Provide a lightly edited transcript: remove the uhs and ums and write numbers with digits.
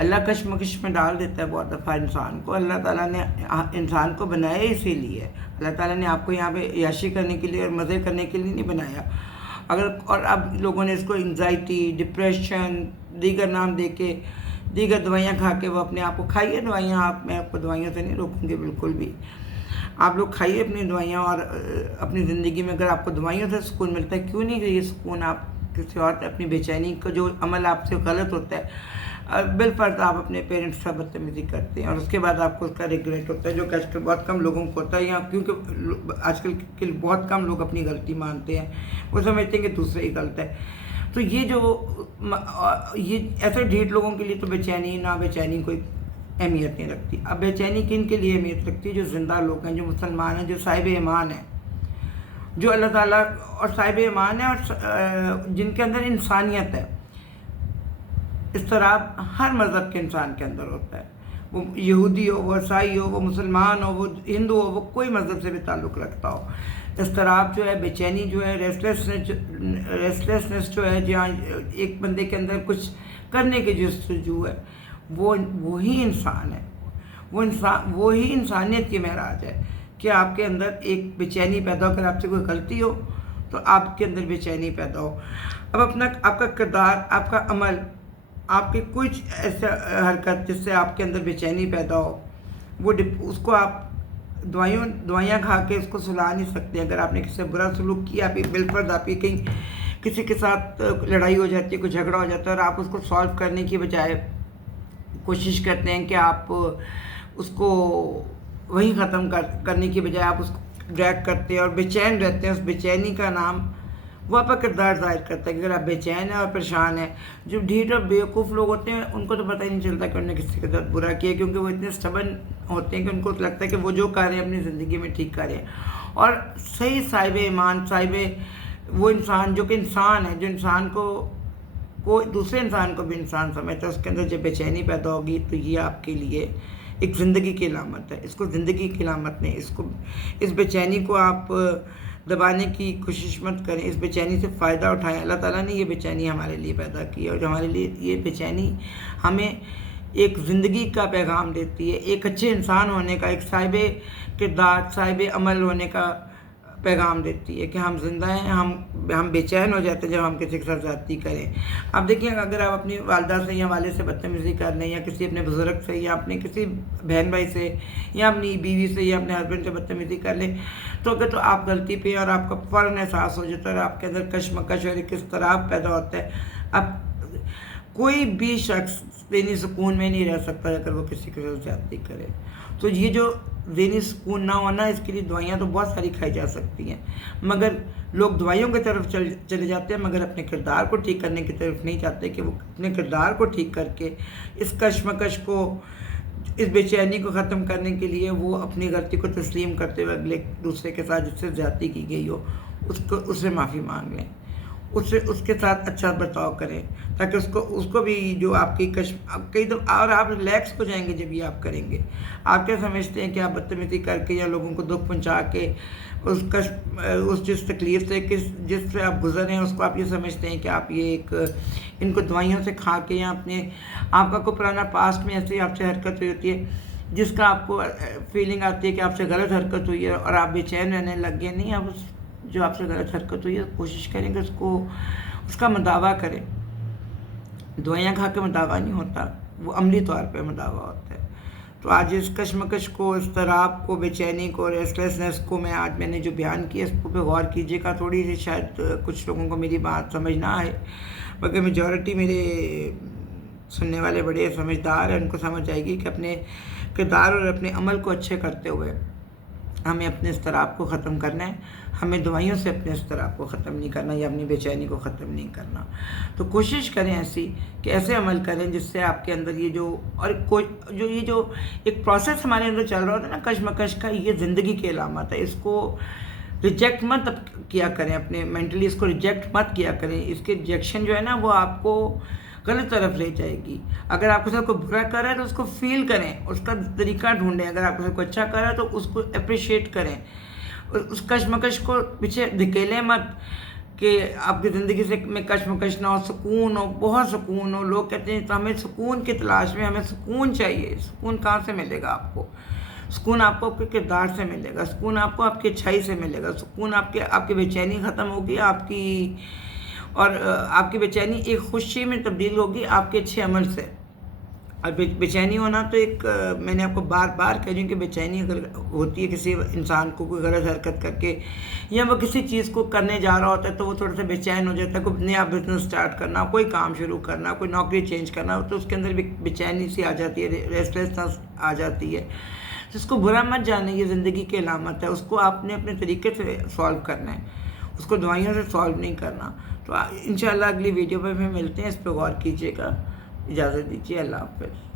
اللہ کشمکش میں ڈال دیتا ہے بہت دفعہ انسان کو. اللہ تعالیٰ نے انسان کو بنایا اسی لیے. اللہ تعالیٰ نے آپ کو یہاں پہ عیاشی کرنے کے لیے اور مزے کرنے کے لیے نہیں بنایا. اور اب لوگوں نے اس کو انگزائٹی، ڈپریشن، دیگر نام دے کے، دیگر دوائیاں کھا کے وہ اپنے آپ کو کھائیے دوائیاں. میں آپ کو دوائیوں سے نہیں روکوں گی بالکل بھی. آپ لوگ کھائیے اپنی دوائیاں، اور اپنی زندگی میں اگر آپ کو دوائیوں سے سکون ملتا ہے، کیوں نہیں کہ یہ سکون آپ کسی اور اپنی بے چینی کا جو عمل آپ سے غلط ہوتا ہے، بالفرض آپ اپنے پیرنٹس سے بدتمیزی کرتے ہیں اور اس کے بعد آپ کو اس کا ریگریٹ ہوتا ہے، جو کہ آج کل بہت کم لوگوں کو ہوتا ہے. یا کیونکہ آج کل کے بہت کم لوگ اپنی غلطی مانتے ہیں، وہ سمجھتے ہیں کہ دوسرے ہی غلط ہے. تو یہ ایسے ڈھیٹ لوگوں کے لیے تو بے چینی کوئی اہمیت نہیں رکھتی. اب بے چینی کن کے لیے اہمیت رکھتی ہے؟ جو زندہ لوگ ہیں، جو مسلمان ہیں، جو صاحب ایمان ہیں، جو اللہ تعالیٰ اور صاحب ایمان ہیں، اور جن کے اندر انسانیت ہے. اضطراب ہر مذہب کے انسان کے اندر ہوتا ہے، وہ یہودی ہو، وہ عیسائی ہو، وہ مسلمان ہو، وہ ہندو ہو، وہ کوئی مذہب سے بھی تعلق رکھتا ہو. اضطراب جو ہے، بے چینی جو ہے، ریسٹلیسنس جو ہے، جہاں ایک بندے کے اندر کچھ کرنے کی جستجو ہے، وہی انسان ہے. وہی انسانیت کی معراج ہے کہ آپ کے اندر ایک بے چینی پیدا ہو. اگر آپ سے کوئی غلطی ہو تو آپ کے اندر بے چینی پیدا ہو. اب آپ کا کردار، آپ کا عمل، آپ کی کچھ ایسا حرکت جس سے آپ کے اندر بے چینی پیدا ہو، اس کو آپ دوائیاں کھا کے اس کو سلا نہیں سکتے. اگر آپ نے کسی سے برا سلوک کیا، آپ بالفرض آپ کہیں کسی کے ساتھ لڑائی ہو جاتی ہے، کوئی جھگڑا ہو جاتا ہے، اور آپ اس کو سالو کرنے کی بجائے کوشش کرتے ہیں کہ آپ اس کو وہیں ختم کرنے کی بجائے آپ اس کو ڈریگ کرتے ہیں اور بے چین رہتے ہیں. اس بے چینی کا نام وہ آپ کا کردار ظاہر کرتا ہے کہ اگر آپ بے چین ہیں اور پریشان ہیں. جو ڈھیٹ اور بیوقوف لوگ ہوتے ہیں ان کو تو پتہ ہی نہیں چلتا کہ انہوں نے کسی کے ساتھ برا کیا، کیونکہ وہ اتنے اسٹبن ہوتے ہیں کہ ان کو لگتا ہے کہ وہ جو کر رہے ہیں اپنی زندگی میں ٹھیک کر رہے ہیں. اور صحیح صاحب ایمان، وہ انسان جو کہ انسان ہے، جو انسان کو دوسرے انسان کو بھی انسان سمجھتا ہے، اس کے اندر جب بے چینی پیدا ہوگی تو یہ آپ کے لیے ایک زندگی کی علامت ہے. اس کو زندگی کی علامت نہیں، اس بے چینی کو آپ دبانے کی کوشش مت کریں. اس بے چینی سے فائدہ اٹھائیں. اللہ تعالیٰ نے یہ بے چینی ہمارے لیے پیدا کی ہے، اور جو ہمارے لیے یہ بے چینی ہمیں ایک زندگی کا پیغام دیتی ہے، ایک اچھے انسان ہونے کا، ایک صاحب کردار، صاحب عمل ہونے کا پیغام دیتی ہے کہ ہم زندہ ہیں. ہم بے چین ہو جاتے ہیں جب ہم کسی کے ساتھ زیادتی کریں. آپ دیکھیں، اگر آپ اپنی والدہ سے یا والد سے بدتمیزی کر لیں، یا کسی اپنے بزرگ سے، یا اپنے کسی بہن بھائی سے، یا اپنی بیوی سے، یا اپنے ہسبینڈ سے بدتمیزی کر لیں، تو اگر تو آپ غلطی پہ اور آپ کا فوراً احساس ہو جاتا ہے اور آپ کے اندر کشمکش اور ایک اضطراب پیدا ہوتا ہے. اب کوئی بھی شخص ذہنی سکون میں نہیں رہ سکتا اگر وہ کسی کے ساتھ زیادتی کرے. تو یہ جو ذہنی سکون نہ ہونا، اس کے لیے دوائیاں تو بہت ساری کھائی جا سکتی ہیں، مگر لوگ دوائیوں کی طرف چلے جاتے ہیں، مگر اپنے کردار کو ٹھیک کرنے کی طرف نہیں جاتے کہ وہ اپنے کردار کو ٹھیک کر کے اس کشمکش کو، اس بے چینی کو ختم کرنے کے لیے وہ اپنی غلطی کو تسلیم کرتے ہوئے اگلے دوسرے کے ساتھ جس سے زیادتی کی گئی ہو اس سے معافی مانگ لیں، اس کے ساتھ اچھا برتاؤ کریں، تاکہ اس کو بھی جو آپ کی کئی دفعہ، اور آپ ریلیکس ہو جائیں گے جب یہ آپ کریں گے. آپ کیا سمجھتے ہیں کہ آپ بدتمیزی کر کے یا لوگوں کو دکھ پہنچا کے جس تکلیف سے جس سے آپ گزر رہے ہیں، اس کو آپ یہ سمجھتے ہیں کہ آپ یہ ان کو دوائیوں سے کھا کے، یا آپ کا کوئی پرانا پاسٹ میں ایسی آپ سے حرکت ہوئی ہوتی ہے جس کا آپ کو فیلنگ آتی ہے کہ آپ سے غلط حرکت ہوئی ہے اور آپ بے چین رہنے لگ گئے. نہیں، آپ جو آپ سے غلط حرکت ہوئی ہے کوشش کریں کہ اس کا مداوع کریں. دوائیاں کھا کے مداوع نہیں ہوتا، وہ عملی طور پہ مداوع ہوتا ہے. تو آج اس کشمکش کو، اضطراب کو، بے چینی کو، ریسٹلیسنس کو میں نے جو بیان کیا، اس پہ غور کیجیے گا. تھوڑی سی شاید کچھ لوگوں کو میری بات سمجھ نہ آئے، مگر میجورٹی میرے سننے والے بڑے سمجھدار ہیں، ان کو سمجھ آئے گی کہ اپنے کردار اور اپنے عمل کو اچھے کرتے ہوئے ہمیں اپنے اضطراب کو ختم کرنا ہے. ہمیں دوائیوں سے اپنے اضطراب کو ختم نہیں کرنا، یا اپنی بے چینی کو ختم نہیں کرنا. تو کوشش کریں ایسے عمل کریں جس سے آپ کے اندر یہ جو ایک پروسیس ہمارے اندر چل رہا ہوتا ہے نا کشمکش کا، یہ زندگی کی علامت ہے. اس کو ریجیکٹ مت کیا کریں، اپنے مینٹلی اس کو ریجیکٹ مت کیا کریں. اس کے ریجیکشن جو ہے نا، وہ آپ کو غلط طرف لے جائے گی. اگر آپ کے ساتھ کوئی برا کر رہا ہے تو اس کو فیل کریں، اس کا طریقہ ڈھونڈیں. اگر آپ کے ساتھ کوئی اچھا کر رہا ہے تو اس کو اپریشیٹ کریں. اس کشمکش کو پیچھے دھکیلیں مت. کہ آپ کی زندگی سے میں کشمکش نہ ہو، سکون ہو، بہت سکون ہو. لوگ کہتے ہیں تو ہمیں سکون کی تلاش میں، ہمیں سکون چاہیے. سکون کہاں سے ملے گا آپ کو؟ سکون آپ کو آپ کے کردار سے ملے گا، سکون آپ کو آپ کی اچھائی سے ملے گا، سکون آپ کی بے چینی ختم ہوگی آپ کی، اور آپ کی بے چینی ایک خوشی میں تبدیل ہوگی آپ کے اچھے عمل سے. اور بے چینی ہونا تو ایک، میں نے آپ کو بار بار کہہ رہی ہوں کہ بے چینی اگر ہوتی ہے کسی انسان کو کوئی غلط حرکت کر کے، یا وہ کسی چیز کو کرنے جا رہا ہوتا ہے تو وہ تھوڑا سا بے چین ہو جاتا ہے. کوئی نیا بزنس سٹارٹ کرنا، کوئی کام شروع کرنا، کوئی نوکری چینج کرنا، تو اس کے اندر بھی بے چینی سی آ جاتی ہے، ریسٹلیسنس آ جاتی ہے. اس کو برا مت جانے، یہ زندگی کی علامت ہے. اس کو آپ نے اپنے طریقے سے سالو کرنا ہے، اس کو دوائیوں سے سالو نہیں کرنا. تو انشاءاللہ اگلی ویڈیو پہ ہمیں ملتے ہیں، اس پہ غور کیجیے گا. اجازت دیجیے، اللہ حافظ.